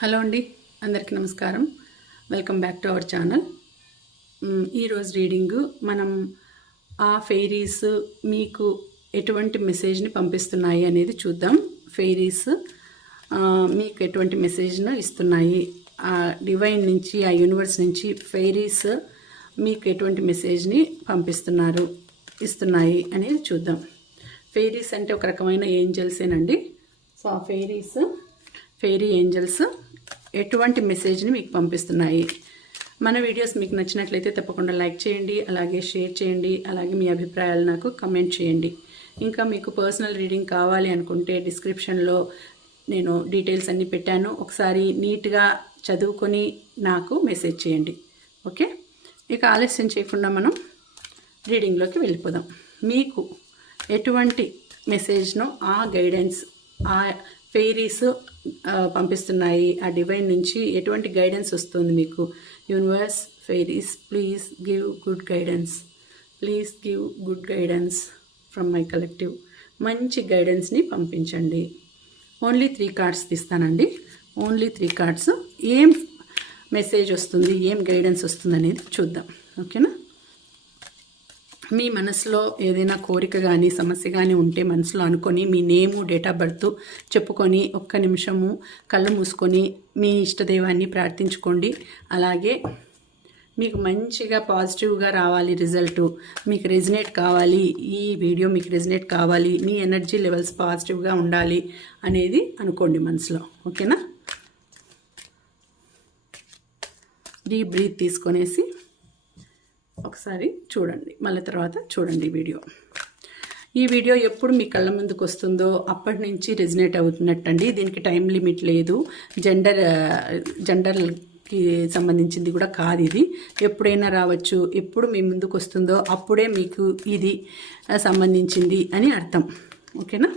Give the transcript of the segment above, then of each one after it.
Hello అండి అందరికీ నమస్కారం. Welcome back to our channel. ఈరోజు రీడింగు మనం ఆ ఫెయిరీస్ మీకు ఎటువంటి మెసేజ్ని పంపిస్తున్నాయి అనేది చూద్దాం. ఫెయిరీస్ మీకు ఎటువంటి మెసేజ్ను ఇస్తున్నాయి? ఆ డివైన్ నుంచి ఆ యూనివర్స్ నుంచి ఫెయిరీస్ మీకు ఎటువంటి మెసేజ్ని పంపిస్తున్నారు ఇస్తున్నాయి అనేది చూద్దాం. ఫెయిరీస్ అంటే ఒక రకమైన ఏంజల్సేనండి. సో ఆ ఫెయిరీస్ ఫెయిరీ ఏంజల్స్ ఎటువంటి మెసేజ్ని మీకు పంపిస్తున్నాయి. మన వీడియోస్ మీకు నచ్చినట్లయితే తప్పకుండా లైక్ చేయండి అలాగే షేర్ చేయండి అలాగే మీ అభిప్రాయాలు నాకు కమెంట్ చేయండి. ఇంకా మీకు పర్సనల్ రీడింగ్ కావాలి అనుకుంటే డిస్క్రిప్షన్లో నేను డీటెయిల్స్ అన్నీ పెట్టాను. ఒకసారి నీట్గా చదువుకొని నాకు మెసేజ్ చేయండి. ఓకే? ఇక ఆలస్యం చేయకుండా మనం రీడింగ్లోకి వెళ్ళిపోదాం. మీకు ఎటువంటి మెసేజ్ను ఆ గైడెన్స్ ఆ ఫెయిరీస్ పంపిస్తున్నాయి. ఆ డివైన్ నుంచి ఎటువంటి గైడెన్స్ వస్తుంది మీకు? Universe fairies please give good guidance. Please give good guidance from my collective. మంచి గైడెన్స్ని పంపించండి. Only three cards తీస్తానండి. Only three cards. ఏం మెసేజ్ వస్తుంది ఏం గైడెన్స్ వస్తుంది అనేది చూద్దాం. ఓకేనా? మీ మనసులో ఏదైనా కోరిక కానీ సమస్య కానీ ఉంటే మనసులో అనుకొని మీ నేము డేట్ ఆఫ్ బర్త్ చెప్పుకొని ఒక్క నిమిషము కళ్ళు మూసుకొని మీ ఇష్టదైవాన్ని ప్రార్థించుకోండి. అలాగే మీకు మంచిగా పాజిటివ్గా రావాలి రిజల్ట్. మీకు రెజినేట్ కావాలి. ఈ వీడియో మీకు రెజినేట్ కావాలి. మీ ఎనర్జీ లెవెల్స్ పాజిటివ్గా ఉండాలి అనేది అనుకోండి మనసులో. ఓకేనా? డీప్ బ్రీత్ తీసుకొనేసి ఒకసారి చూడండి. మళ్ళీ తర్వాత చూడండి ఈ వీడియో. ఈ వీడియో ఎప్పుడు మీ కళ్ళ ముందుకు వస్తుందో అప్పటి నుంచి రెజినేట్ అవుతున్నట్టండి. దీనికి టైం లిమిట్ లేదు. జెండర్ జెండర్కి సంబంధించింది కూడా కాదు ఇది. ఎప్పుడైనా రావచ్చు. ఎప్పుడు మీ ముందుకు వస్తుందో అప్పుడే మీకు ఇది సంబంధించింది అని అర్థం. ఓకేనా?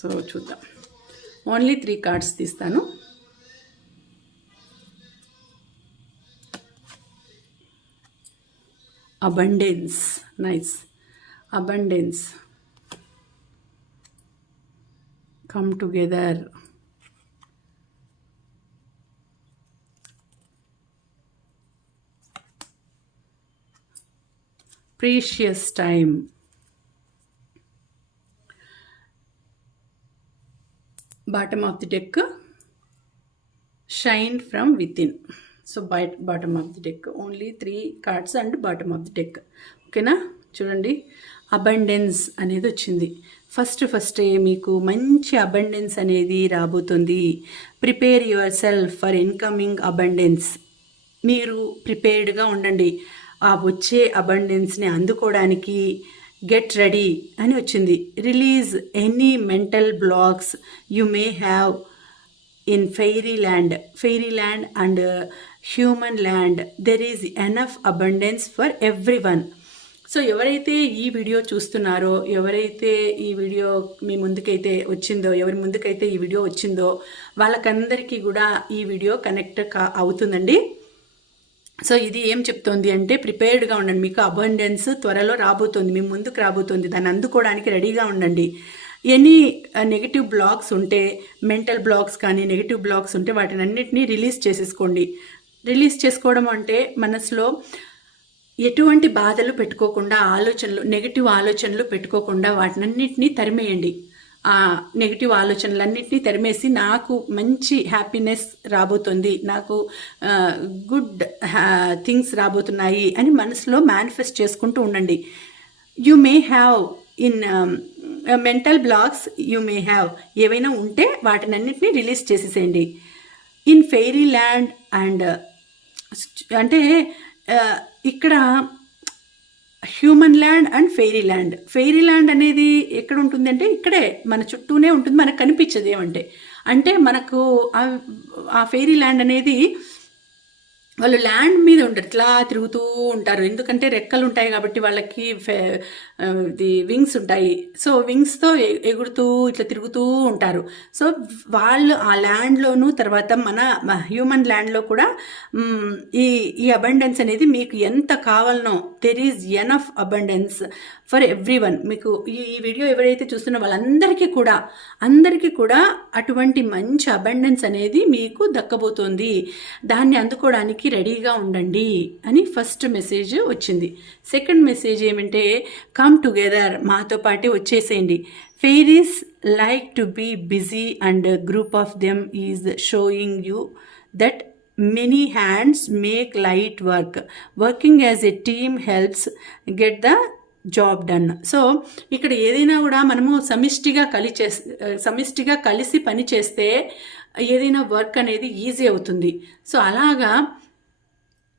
సో చూద్దాం. ఓన్లీ త్రీ కార్డ్స్ తీస్తాను. Abundance nice abundance come together precious time bottom of the deck shine from within so బయట bottom of the deck only three cards and bottom of the deck ఓకేనా చూడండి. Abundance అనేది వచ్చింది. First first మీకు మంచి abundance అనేది రాబోతుంది. Prepare yourself for incoming abundance మీరు ప్రిపేర్డ్గా ఉండండి. ఆ వచ్చే అబండెన్స్ని అందుకోవడానికి గెట్ రెడీ అని వచ్చింది. Release any mental blocks you may have in fairy land. Fairy land and human land. There is enough abundance for everyone so ఎవరైతే ఈ వీడియో చూస్తున్నారో ఎవరైతే ఈ వీడియో మీ ముందుకైతే వచ్చిందో ఎవరి ముందుకైతే ఈ వీడియో వచ్చిందో వాళ్ళకందరికీ కూడా ఈ వీడియో కనెక్ట్ కా అవుతుందండి. సో ఇది ఏం చెప్తోంది అంటే ప్రిపేర్డ్గా ఉండండి. మీకు అబండెన్స్ త్వరలో రాబోతోంది. మీ ముందుకు రాబోతోంది. దాన్ని అందుకోవడానికి రెడీగా ఉండండి. ఎనీ నెగిటివ్ బ్లాక్స్ ఉంటే మెంటల్ బ్లాక్స్ కానీ నెగిటివ్ బ్లాక్స్ ఉంటే వాటిని అన్నిటినీ రిలీజ్ చేసేసుకోండి. రిలీజ్ చేసుకోవడం అంటే మనసులో ఎటువంటి బాధలు పెట్టుకోకుండా ఆలోచనలు నెగిటివ్ ఆలోచనలు పెట్టుకోకుండా వాటినన్నింటినీ తరిమేయండి. ఆ నెగిటివ్ ఆలోచనలన్నింటినీ తెరిమేసి నాకు మంచి హ్యాపీనెస్ రాబోతుంది. నాకు గుడ్ థింగ్స్ రాబోతున్నాయి అని మనసులో మేనిఫెస్ట్ చేసుకుంటూ ఉండండి. You may have in mental blocks you may have ఏవైనా ఉంటే వాటినన్నింటినీ రిలీజ్ చేసేసేయండి. ఇన్ ఫెయిరీ ల్యాండ్ అండ్ అంటే uh, ఇక్కడ human land and fairy land. Fairy land అనేది ఎక్కడ ఉంటుంది అంటే ఇక్కడే మన చుట్టూనే ఉంటుంది మనకు కనిపించదు ఏమంటే. అంటే మనకు ఆ- ఫెయిరీ ల్యాండ్ అనేది వాళ్ళు ల్యాండ్ మీద ఉంటారు ఇట్లా తిరుగుతూ ఉంటారు. ఎందుకంటే రెక్కలు ఉంటాయి కాబట్టి వాళ్ళకి ఫె- Um, ఇది వింగ్స్ ఉంటాయి. సో వింగ్స్తో ఎగురుతూ ఇట్లా తిరుగుతూ ఉంటారు. సో వాళ్ళు ఆ ల్యాండ్లోను తర్వాత మన హ్యూమన్ ల్యాండ్లో కూడా ఈ ఈ అబండెన్స్ అనేది మీకు ఎంత కావాలనో there is enough abundance for everyone మీకు ఈ ఈ వీడియో ఎవరైతే చూస్తున్న వాళ్ళందరికీ కూడా అందరికీ కూడా అటువంటి మంచి అబండెన్స్ అనేది మీకు దక్కబోతోంది. దాన్ని అందుకోవడానికి రెడీగా ఉండండి అని ఫస్ట్ మెసేజ్ వచ్చింది. సెకండ్ మెసేజ్ ఏమంటే కమ్ టుగెదర్ మాతో పాటు వచ్చేసేయండి. Fairies like to be busy and group of them is showing you that many hands make light work working as a team helps get the job done so ఇక్కడ ఏదైనా కూడా మనము సమిష్టిగా కలి సమిష్టిగా కలిసి పని చేస్తే ఏదైనా వర్క్ అనేది ఈజీ అవుతుంది. సో అలాగా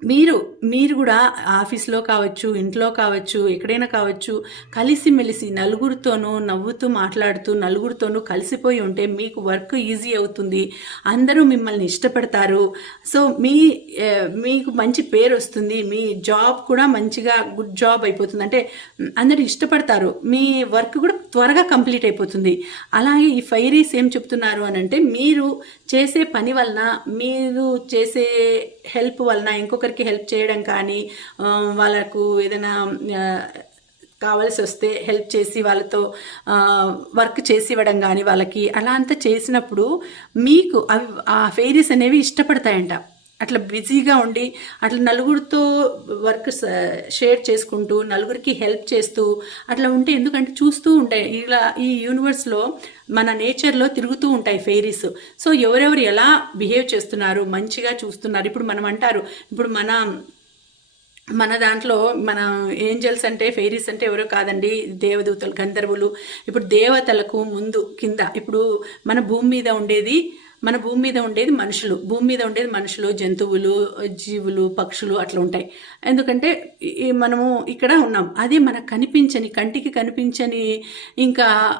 మీరు మీరు కూడా ఆఫీస్లో కావచ్చు ఇంట్లో కావచ్చు ఎక్కడైనా కావచ్చు కలిసిమెలిసి నలుగురితోనూ నవ్వుతూ మాట్లాడుతూ నలుగురితోనూ కలిసిపోయి ఉంటే మీకు వర్క్ ఈజీ అవుతుంది. అందరూ మిమ్మల్ని ఇష్టపడతారు. సో మీ మీకు మంచి పేరు వస్తుంది. మీ జాబ్ కూడా మంచిగా గుడ్ జాబ్ అయిపోతుంది. అంటే అందరు అందరూ ఇష్టపడతారు. మీ వర్క్ కూడా త్వరగా కంప్లీట్ అయిపోతుంది. అలాగే ఈ ఫైరీస్ ఏం చెప్తున్నారు అని అంటే మీరు చేసే పని వలన మీరు చేసే హెల్ప్ వలన ఇంకొకరి ఇంకొకరికి హెల్ప్ చేయడం కానీ వాళ్ళకు ఏదైనా కావాల్సి వస్తే హెల్ప్ చేసి వాళ్ళతో వర్క్ చేసి ఇవ్వడం కానీ వాళ్ళకి అలా అంతా చేసినప్పుడు మీకు అవి ఆ ఫెయిరీస్ అనేవి ఇష్టపడతాయంట. అట్లా బిజీగా ఉండి అట్లా నలుగురితో వర్క్ షేర్ చేసుకుంటూ నలుగురికి హెల్ప్ చేస్తూ అట్లా ఉంటే ఎందుకంటే చూస్తూ ఉంటాయి. ఇలా ఈ యూనివర్స్లో మన నేచర్లో తిరుగుతూ ఉంటాయి ఫెయిరీస్ సో ఎవరెవరు ఎలా బిహేవ్ చేస్తున్నారు మంచిగా చూస్తున్నారు ఇప్పుడు మనం అంటారు ఇప్పుడు మన మన దాంట్లో మన ఏంజల్స్ అంటే ఫెయిరీస్ అంటే ఎవరో కాదండి దేవదూతలు గంధర్వులు. ఇప్పుడు దేవతలకు ముందు కింద ఇప్పుడు మన భూమి మీద ఉండేది మన భూమి మీద ఉండేది మనుషులు. భూమి మీద ఉండేది మనుషులు జంతువులు జీవులు పక్షులు అట్లా ఉంటాయి. ఎందుకంటే ఈ- మనము ఇక్కడ ఉన్నాం. అది మనకు కనిపించని కంటికి కనిపించని ఇంకా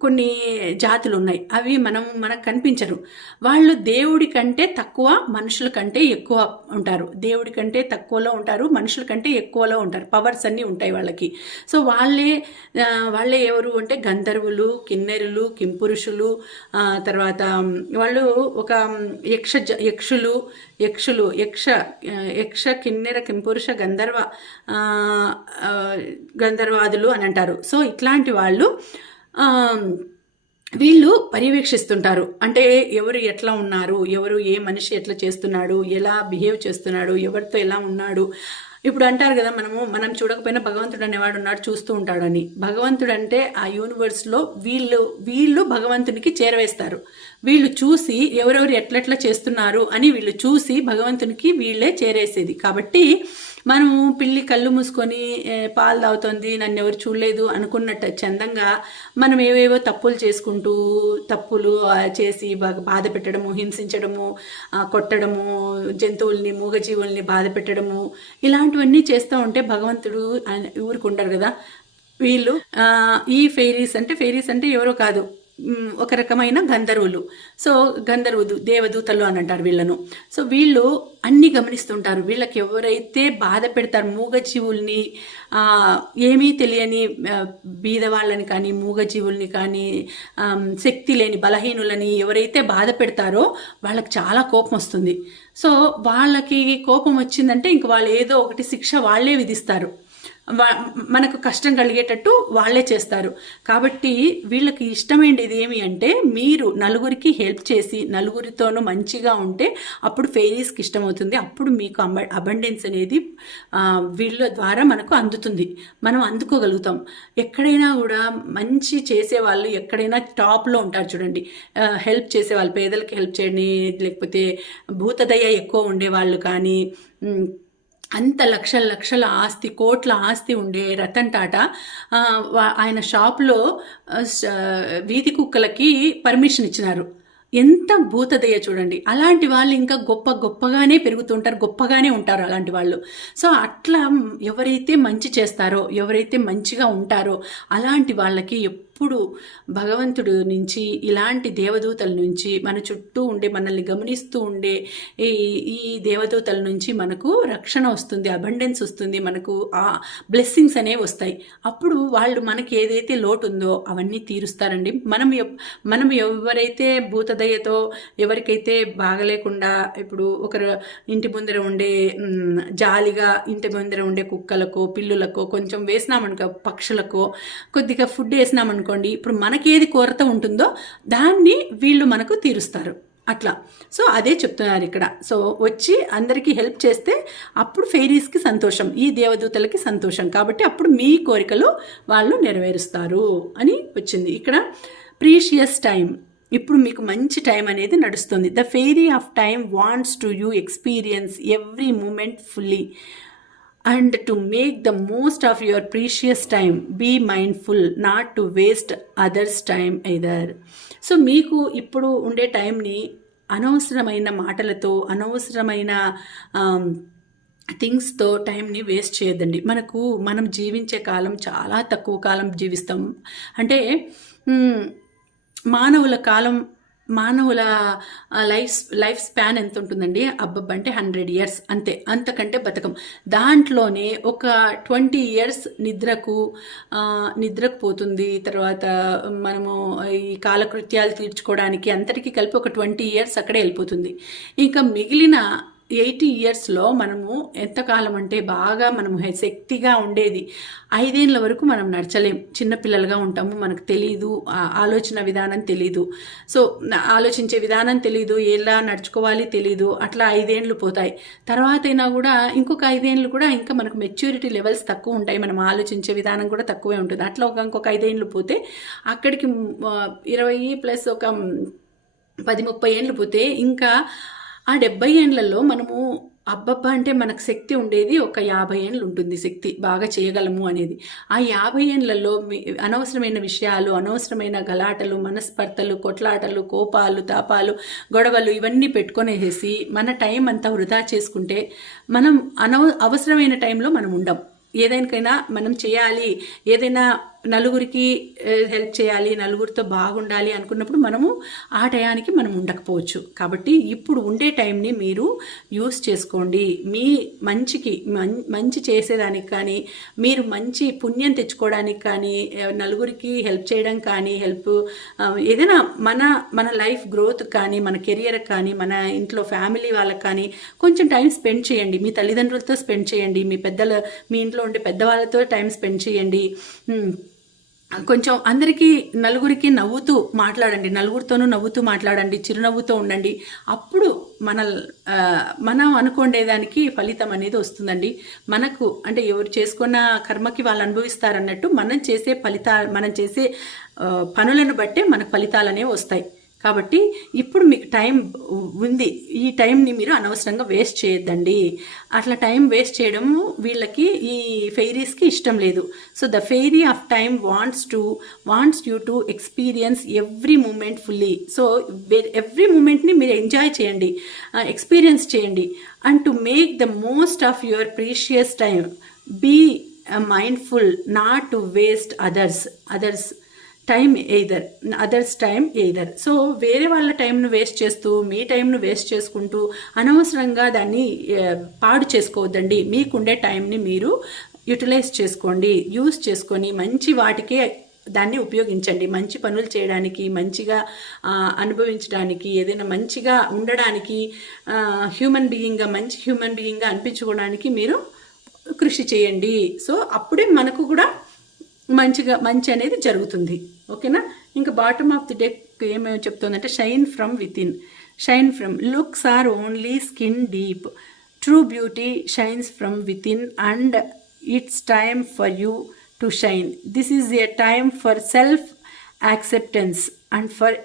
కొన్ని జాతులు ఉన్నాయి అవి మనం మనకు కనిపించరు. వాళ్ళు దేవుడి కంటే తక్కువ మనుషుల కంటే ఎక్కువ ఉంటారు. దేవుడి కంటే తక్కువలో ఉంటారు మనుషుల కంటే ఎక్కువలో ఉంటారు. పవర్స్ అన్నీ ఉంటాయి వాళ్ళకి. సో వాళ్ళే వాళ్ళే ఎవరు అంటే గంధర్వులు కిన్నెరులు కింపురుషులు తర్వాత వాళ్ళు ఒక యక్ష జ- యక్షులు యక్షులు యక్ష యక్ష కిన్నెర కింపురుష గంధర్వ గంధర్వాదులు అని అంటారు. సో ఇట్లాంటి వాళ్ళు వీళ్ళు పర్యవేక్షిస్తుంటారు. అంటే ఎవరు ఎట్లా ఉన్నారు? ఎవరు ఏ మనిషి ఎట్లా చేస్తున్నాడు? ఎలా బిహేవ్ చేస్తున్నాడు? ఎవరితో ఎలా ఉన్నాడు? ఇప్పుడు అంటారు కదా మనము మనం చూడకపోయినా భగవంతుడు అనేవాడు ఉన్నాడు చూస్తూ ఉంటాడని. భగవంతుడు అంటే ఆ యూనివర్స్లో వీళ్ళు వీళ్ళు భగవంతునికి చేరవేస్తారు. వీళ్ళు చూసి ఎవరెవరు ఎట్లెట్లా చేస్తున్నారు అని వీళ్ళు చూసి భగవంతునికి వీళ్ళే చేరేసేది. కాబట్టి మనము పిల్లి కళ్ళు మూసుకొని పాలు తాగుతోంది నన్ను ఎవరు చూడలేదు అనుకున్నట్టు చందంగా మనం ఏవేవో తప్పులు చేసుకుంటూ తప్పులు చేసి బాధ పెట్టడము హింసించడము కొట్టడము జంతువుల్ని మూగజీవుల్ని బాధ పెట్టడము ఇలాంటివన్నీ చేస్తూ ఉంటే భగవంతుడు ఊరుకుంటారు కదా. వీళ్ళు ఈ ఫెయిరీస్ అంటే ఫెయిరీస్ అంటే ఎవరో కాదు. ఒక రకమైన గంధర్వులు. సో గంధర్వు దేవదూతలు అని అంటారు వీళ్ళను. సో వీళ్ళు అన్నీ గమనిస్తుంటారు. వీళ్ళకి ఎవరైతే బాధ పెడతారు మూగజీవుల్ని ఏమీ తెలియని బీదవాళ్ళని కానీ మూగజీవుల్ని కానీ శక్తి లేని బలహీనులని ఎవరైతే బాధ పెడతారో వాళ్ళకి చాలా కోపం వస్తుంది. సో వాళ్ళకి కోపం వచ్చిందంటే ఇంక వాళ్ళు ఏదో ఒకటి శిక్ష వాళ్ళే విధిస్తారు. మనకు కష్టం కలిగేటట్టు వాళ్ళే చేస్తారు. కాబట్టి వీళ్ళకి ఇష్టమైనది ఏమి అంటే మీరు నలుగురికి హెల్ప్ చేసి నలుగురితోనూ మంచిగా ఉంటే అప్పుడు ఫెయిరీస్కి ఇష్టమవుతుంది. అప్పుడు మీకు అంబ అబండెన్స్ అనేది వీళ్ళ ద్వారా మనకు అందుతుంది. మనం అందుకోగలుగుతాం. ఎక్కడైనా కూడా మంచి చేసేవాళ్ళు ఎక్కడైనా టాప్లో ఉంటారు చూడండి. హెల్ప్ చేసేవాళ్ళు పేదలకి హెల్ప్ చేయండి లేకపోతే భూతదయ ఎక్కువ ఉండేవాళ్ళు కానీ అంత లక్షల లక్షల ఆస్తి కోట్ల ఆస్తి ఉండే రతన్ టాటా ఆయన షాప్లో వీధి కుక్కలకి పర్మిషన్ ఇచ్చినారు. ఎంత భూతదయ చూడండి. అలాంటి వాళ్ళు ఇంకా గొప్ప గొప్పగానే పెరుగుతుంటారు గొప్పగానే ఉంటారు అలాంటి వాళ్ళు. సో అట్లా ఎవరైతే మంచి చేస్తారో ఎవరైతే మంచిగా ఉంటారో అలాంటి వాళ్ళకి ఎప్పుడు భగవంతుడు నుంచి ఇలాంటి దేవదూతల నుంచి మన చుట్టూ ఉండే మనల్ని గమనిస్తూ ఉండే ఈ ఈ దేవదూతల నుంచి మనకు రక్షణ వస్తుంది అబండెన్స్ వస్తుంది మనకు ఆ బ్లెస్సింగ్స్ అనేవి వస్తాయి. అప్పుడు వాళ్ళు మనకి ఏదైతే లోటు ఉందో అవన్నీ తీరుస్తారండి. మనం మనం ఎవరైతే భూతదయతో ఎవరికైతే బాగలేకుండా ఇప్పుడు ఒకరు ఇంటి ముందర ఉండే జాలిగా ఇంటి ముందర ఉండే కుక్కలకో పిల్లులకో కొంచెం వేసినామనుకో పక్షులకో కొద్దిగా ఫుడ్ వేసినామనుకో అనుకోండి ఇప్పుడు మనకేది కొరత ఉంటుందో దాన్ని వీళ్ళు మనకు తీరుస్తారు. అట్లా. సో అదే చెప్తున్నారు ఇక్కడ. సో వచ్చి అందరికీ హెల్ప్ చేస్తే అప్పుడు ఫెయిరీస్కి సంతోషం ఈ దేవదూతలకి సంతోషం. కాబట్టి అప్పుడు మీ కోరికలు వాళ్ళు నెరవేరుస్తారు అని వచ్చింది. ఇక్కడ ప్రీషియస్ టైం ఇప్పుడు మీకు మంచి టైం అనేది నడుస్తుంది. The fairy of time wants to you experience every moment fully. And to make the most of your precious time be mindful not to waste others time either so మీకు ఇప్పుడు ఉండే టైంని అనవసరమైన మాటలతో అనవసరమైన థింగ్స్తో టైంని వేస్ట్ చేయొద్దండి. మనకు మనం జీవించే కాలం చాలా తక్కువ కాలం జీవిస్తాం. అంటే మానవుల కాలం మానవుల లైఫ్ లైఫ్ స్పాన్ ఎంత ఉంటుందండి అబ్బబ్బ అంటే హండ్రెడ్ ఇయర్స్. అంతే. అంతకంటే బతకం. దాంట్లోనే ఒక ట్వంటీ ఇయర్స్ నిద్రకు నిద్రకు పోతుంది. తర్వాత మనము ఈ కాలకృత్యాలు తీర్చుకోవడానికి అంతటికీ కలిపి ఒక ట్వంటీ ఇయర్స్ అక్కడే వెళ్ళిపోతుంది. ఇంకా మిగిలిన ఎయిటీ ఇయర్స్లో మనము ఎంతకాలం అంటే బాగా మనము శక్తిగా ఉండేది. ఐదేళ్ళ వరకు మనం నడచలేం. చిన్నపిల్లలుగా ఉంటాము మనకు తెలియదు ఆలోచన విధానం తెలీదు. సో ఆలోచించే విధానం తెలీదు ఎలా నడుచుకోవాలి తెలీదు అట్లా ఐదేండ్లు పోతాయి. తర్వాత అయినా కూడా ఇంకొక ఐదేండ్లు కూడా ఇంకా మనకు మెచ్యూరిటీ లెవెల్స్ తక్కువ ఉంటాయి. మనం ఆలోచించే విధానం కూడా తక్కువే ఉంటుంది. అట్లా ఒక ఇంకొక ఐదేండ్లు పోతే అక్కడికి ఇరవై ప్లస్ ఒక పది ముప్పై ఏండ్లు పోతే ఇంకా ఆ డెబ్బై ఏండ్లలో మనము అబ్బబ్బా అంటే మనకు శక్తి ఉండేది ఒక యాభై ఏండ్లు ఉంటుంది శక్తి బాగా చేయగలము అనేది. ఆ యాభై ఏండ్లలో అనవసరమైన విషయాలు అనవసరమైన గలాటలు మనస్పర్ధలు కొట్లాటలు కోపాలు తాపాలు గొడవలు ఇవన్నీ పెట్టుకొనేసేసి మన టైం అంతా వృధా చేసుకుంటే మనం అనవ అవసరమైన టైంలో మనం ఉండం. ఏదైనాకైనా మనం చేయాలి ఏదైనా నలుగురికి హెల్ప్ చేయాలి నలుగురితో బాగుండాలి అనుకున్నప్పుడు మనము ఆ టయానికి మనం ఉండకపోవచ్చు. కాబట్టి ఇప్పుడు ఉండే టైంని మీరు యూస్ చేసుకోండి. మీ మంచికి మం- మంచి చేసేదానికి కానీ మీరు మంచి పుణ్యం తెచ్చుకోవడానికి కానీ నలుగురికి హెల్ప్ చేయడం కానీ హెల్ప్ ఏదైనా మన మన లైఫ్ గ్రోత్ కానీ మన కెరియర్ కానీ మన ఇంట్లో ఫ్యామిలీ వాళ్ళకి కానీ కొంచెం టైం స్పెండ్ చేయండి. మీ తల్లిదండ్రులతో స్పెండ్ చేయండి. మీ పెద్దల మీ ఇంట్లో ఉండే పెద్దవాళ్ళతో టైం స్పెండ్ చేయండి. కొంచెం అందరికీ నలుగురికి నవ్వుతూ మాట్లాడండి. నలుగురితోనూ నవ్వుతూ మాట్లాడండి. చిరునవ్వుతో ఉండండి. అప్పుడు మన మనం అనుకునేదానికి ఫలితం అనేది వస్తుందండి. మనకు అంటే ఎవరు చేసుకున్న కర్మకి వాళ్ళు అనుభవిస్తారన్నట్టు మనం చేసే ఫలితా మనం చేసే పనులను బట్టే మనకు ఫలితాలు అనేవి వస్తాయి. కాబట్టి ఇప్పుడు మీకు టైం ఉంది. ఈ టైంని మీరు అనవసరంగా వేస్ట్ చేయొద్దండి. అట్లా టైం వేస్ట్ చేయడం వీళ్ళకి ఈ ఫెయిరీస్కి ఇష్టం లేదు. So the fairy of time wants to wants you to experience every moment fully. So every మూమెంట్ని మీరు ఎంజాయ్ చేయండి. ఎక్స్పీరియన్స్ చేయండి. And to make the most of your precious time be mindful not to waste others. Others time either others time either so వేరే వాళ్ళ టైంను waste చేస్తూ మీ టైంను waste చేసుకుంటూ అనవసరంగా దాన్ని పాడు చేసుకోవద్దండి. మీకుండే టైంని మీరు యూటిలైజ్ చేసుకోండి. యూస్ చేసుకొని మంచి వాటికే దాన్ని ఉపయోగించండి. మంచి పనులు చేయడానికి మంచిగా అనుభవించడానికి ఏదైనా మంచిగా ఉండడానికి హ్యూమన్ బీయింగ్గా మంచి హ్యూమన్ బీయింగ్గా అనిపించుకోవడానికి మీరు కృషి చేయండి. సో అప్పుడే మనకు కూడా మంచిగా మంచి అనేది జరుగుతుంది. ఓకేనా? ఇంకా బాటమ్ ఆఫ్ ది డెక్ ఏమేమి చెప్తుందంటే shine from within shine from looks are only skin deep true beauty shines from within and it's time for you to shine this is a time for self acceptance and for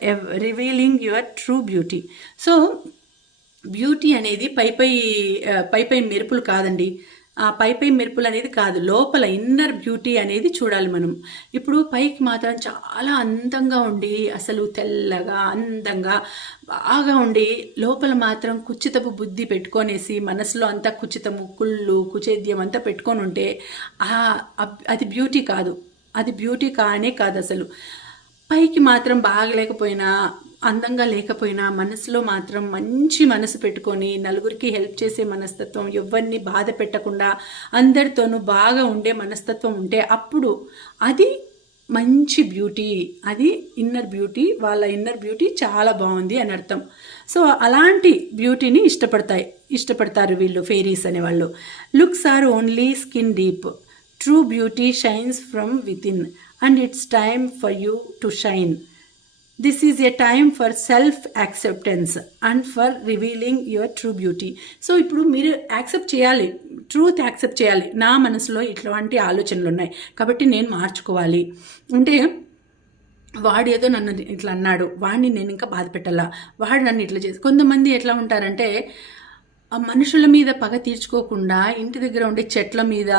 revealing your true beauty so beauty అనేది పై పై పై పై మెరుపులు కాదండి. ఆ పై పై మెరుపులు అనేది కాదు లోపల inner beauty అనేది చూడాలి మనం. ఇప్పుడు పైకి మాత్రం చాలా అందంగా ఉండి అసలు తెల్లగా అందంగా బాగా ఉండి లోపల మాత్రం కుచితపు బుద్ధి పెట్టుకొనేసి మనసులో అంతా కుచితము కుళ్ళు కుచేద్యం అంతా పెట్టుకొని ఉంటే అది బ్యూటీ కాదు. అది బ్యూటీ కానే కాదు అసలు. పైకి మాత్రం బాగలేకపోయినా అందంగా లేకపోయినా మనసులో మాత్రం మంచి మనసు పెట్టుకొని నలుగురికి హెల్ప్ చేసే మనస్తత్వం ఎవరిని బాధ పెట్టకుండా అందరితోనూ బాగా ఉండే మనస్తత్వం ఉంటే అప్పుడు అది మంచి బ్యూటీ అది ఇన్నర్ బ్యూటీ వాళ్ళ ఇన్నర్ బ్యూటీ చాలా బాగుంది అని అర్థం. సో అలాంటి బ్యూటీని ఇష్టపడతాయి ఇష్టపడతారు వీళ్ళు ఫెయిరీస్ అనేవాళ్ళు. Looks are only skin deep. True beauty shines from within and it's time for you to shine. This is a time for self acceptance and for revealing your true beauty so ఇప్పుడు మీరు accept చేయాలి truth accept చేయాలి. నా మనసులో ఇట్లాంటి ఆలోచనలు ఉన్నాయి. కాబట్టి నేను మార్చుకోవాలి. అంటే వాడు ఏదో నన్ను ఇట్లా అన్నాడు. వాడిని నేను ఇంకా బాధ పెట్టాలా? వాడు నన్ను ఇట్లా చేసి కొంతమంది ఎట్లా ఉంటారంటే మనుషుల మీద పగ తీర్చుకోకుండా ఇంటి దగ్గర ఉండే చెట్ల మీద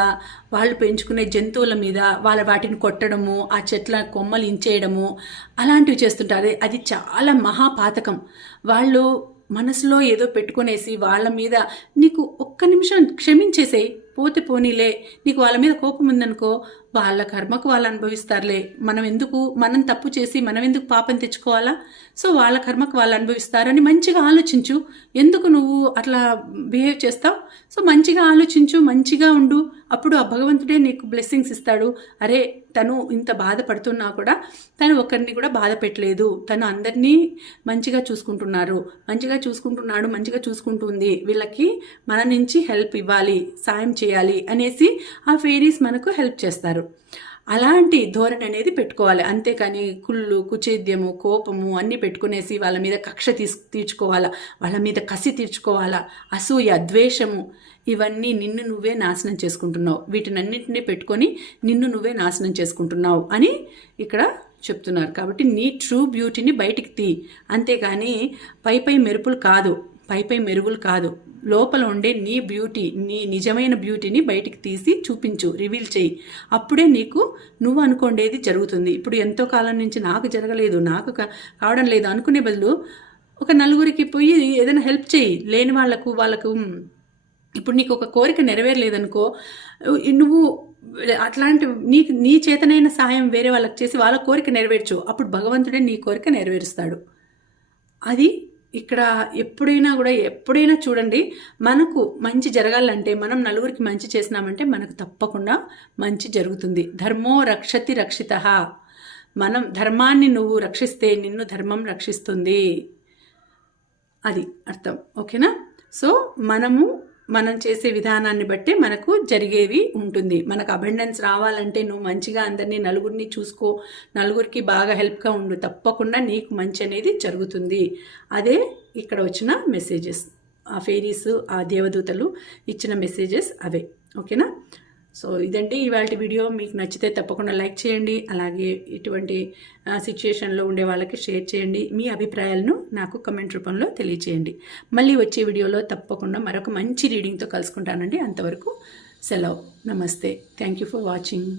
వాళ్ళు పెంచుకునే జంతువుల మీద వాళ్ళ వాటిని కొట్టడము ఆ చెట్ల కొమ్మలు ఇంచేయడము అలాంటివి చేస్తుంటారు. అది చాలా మహాపాతకం. వాళ్ళు మనసులో ఏదో పెట్టుకునేసి వాళ్ళ మీద నీకు ఒక్క నిమిషం క్షమించేసేయి పోతే పోనీలే నీకు వాళ్ళ మీద కోపం ఉందనుకో వాళ్ళ కర్మకు వాళ్ళు అనుభవిస్తారులే. మనం ఎందుకు మనం తప్పు చేసి మనం ఎందుకు పాపం తెచ్చుకోవాలా? సో వాళ్ళ కర్మకు వాళ్ళు అనుభవిస్తారని మంచిగా ఆలోచించు. ఎందుకు నువ్వు అట్లా బిహేవ్ చేస్తావు? సో మంచిగా ఆలోచించు మంచిగా ఉండు. అప్పుడు ఆ భగవంతుడే నీకు బ్లెస్సింగ్స్ ఇస్తాడు. అరే తను ఇంత బాధపడుతున్నా కూడా తను ఒకరిని కూడా బాధ పెట్టలేదు. తను అందరినీ మంచిగా చూసుకుంటున్నారు. మంచిగా చూసుకుంటున్నాడు మంచిగా చూసుకుంటుంది. వీళ్ళకి మన నుంచి హెల్ప్ ఇవ్వాలి సాయం చేయాలి అనేసి ఆ ఫేరీస్ మనకు హెల్ప్ చేస్తారు. అలాంటి ధోరణి అనేది పెట్టుకోవాలి. అంతేకాని కుళ్ళు కుచేద్యము కోపము అన్నీ పెట్టుకునేసి వాళ్ళ మీద కక్ష తీసు తీర్చుకోవాలా? వాళ్ళ మీద కసి తీర్చుకోవాలా? అసూయ ద్వేషము ఇవన్నీ నిన్ను నువ్వే నాశనం చేసుకుంటున్నావు. వీటినన్నింటినీ పెట్టుకొని నిన్ను నువ్వే నాశనం చేసుకుంటున్నావు అని ఇక్కడ చెప్తున్నారు. కాబట్టి నీ ట్రూ బ్యూటీని బయటికి తీ. అంతేగాని పై పై మెరుపులు కాదు. పై పై మెరుగులు కాదు. లోపల ఉండే నీ బ్యూటీ నీ నిజమైన బ్యూటీని బయటికి తీసి చూపించు రివీల్ చేయి. అప్పుడే నీకు నువ్వు అనుకోండేది జరుగుతుంది. ఇప్పుడు ఎంతో కాలం నుంచి నాకు జరగలేదు నాకు కావడం లేదు. అనుకునే బదులు ఒక నలుగురికి పోయి ఏదైనా హెల్ప్ చేయి. లేని వాళ్ళకు వాళ్ళకు ఇప్పుడు నీకు ఒక కోరిక నెరవేరలేదనుకో నువ్వు అట్లాంటి నీకు నీ చేతనైన సహాయం వేరే వాళ్ళకి చేసి వాళ్ళ కోరిక నెరవేర్చు. అప్పుడు భగవంతుడే నీ కోరిక నెరవేరుస్తాడు. అది ఇక్కడ ఎప్పుడైనా కూడా ఎప్పుడైనా చూడండి మనకు మంచి జరగాలంటే మనం నలుగురికి మంచి చేసినామంటే మనకు తప్పకుండా మంచి జరుగుతుంది. ధర్మో రక్షతి రక్షిత. మనం ధర్మాన్ని నువ్వు రక్షిస్తే నిన్ను ధర్మం రక్షిస్తుంది. అది అర్థం. ఓకేనా? సో మనము మనం చేసే విధానాన్ని బట్టి మనకు జరిగేవి ఉంటుంది. మనకు అబెండెన్స్ రావాలంటే నువ్వు మంచిగా అందరినీ నలుగురిని చూసుకో. నలుగురికి బాగా హెల్ప్గా ఉండు. తప్పకుండా నీకు మంచి అనేది జరుగుతుంది. అదే ఇక్కడ వచ్చిన మెసేజెస్ ఆ ఫేరీస్ ఆ దేవదూతలు ఇచ్చిన మెసేజెస్ అవే. ఓకేనా సో ఇదండి ఇవాళ వీడియో. మీకు నచ్చితే తప్పకుండా లైక్ చేయండి. అలాగే ఇటువంటి సిచ్యుయేషన్లో ఉండే వాళ్ళకి షేర్ చేయండి. మీ అభిప్రాయాలను నాకు కమెంట్ రూపంలో తెలియచేయండి. మళ్ళీ వచ్చే వీడియోలో తప్పకుండా మరొక మంచి రీడింగ్తో కలుసుకుంటానండి. అంతవరకు సెలవు. నమస్తే. Thank you for watching.